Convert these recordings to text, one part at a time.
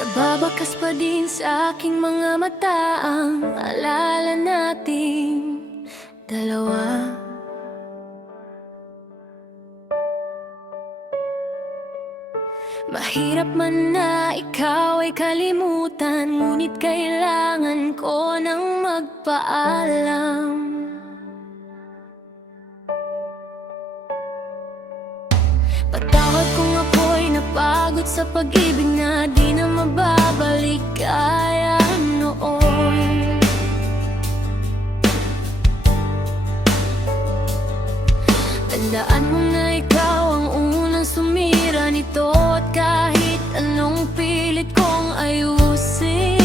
Nababakas pa din sa aking mga mata ang alala nating dalawa. Mahirap man na ikaw ay kalimutan, ngunit kailangan ko nang magpaalam. Patawad kung ako'y napagod sa pag-ibig na di na mababalik kaya noon. Tandaan mo na ikaw ang unang sumira nito, at kahit anong pilit kong ayusin,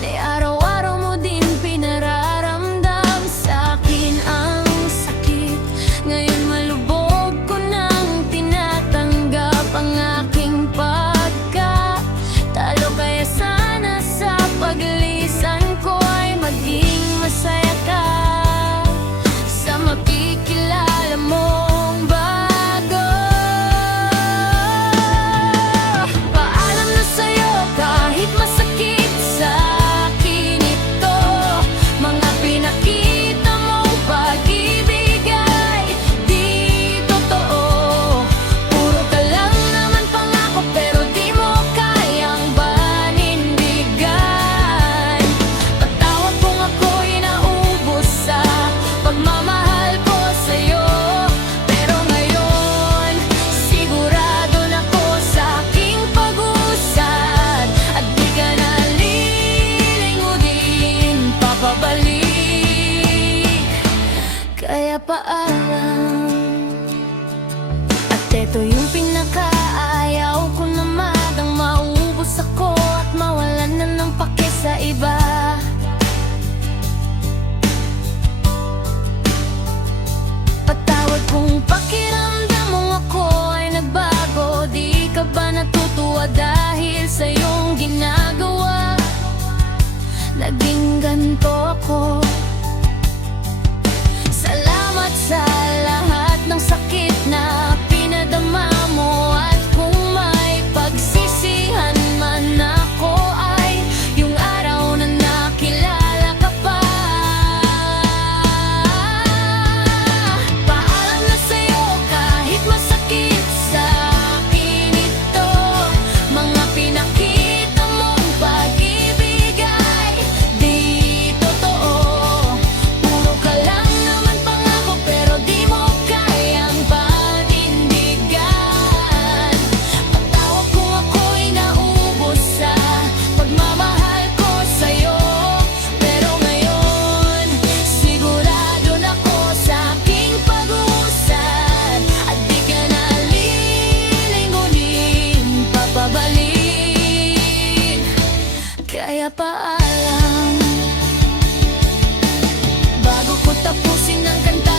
ay araw-araw mo din pinararamdam sa akin ang sakit. Ngayon malubog ko nang tinatanggap ang aking pagkatalo, kaya sana sa paglisan ko ay maging masaya ka sa makikilala mong bago. Paalam na sa'yo kahit masakit sa akin ito, mga pinakita mong pag-ibig ay di totoo. Puro ka lang naman pangako pero di mo kayang panindigan. Patawad kung ako'y naubos sa pagmamahal ko sa'yo, pero ngayon sigurado na ko sa aking pag-usad, at di ka na lilingunin papabalik. Kaya paalam. At eto yung pinakaayaw ko na magang maubos ako at mawalan na ng pake sa iba. Patawad kung pakiramdam mong ako ay nagbago. Di ka ba natutuwa dahil sa iyong ginagawa? Naging ganito ako. Salamat sa lahat ng sakit na pinadama mo, at kung may pagsisihan man ako ay yung araw na nakilala ka pa. Paalam na sa'yo kahit masakit sa akin ito, mga pinakita mong pag-ibig ay di totoo. Puro ka lang naman pangako pero di mo kayang panindigan. Patawad kung ako'y naubos sa pagmamahal ko sa'yo, pero ngayon sigurado na ko sa aking pag-usad, at di ka na lilingunin papabalik. Kaya paalam. Bago ko tapusin ang kanta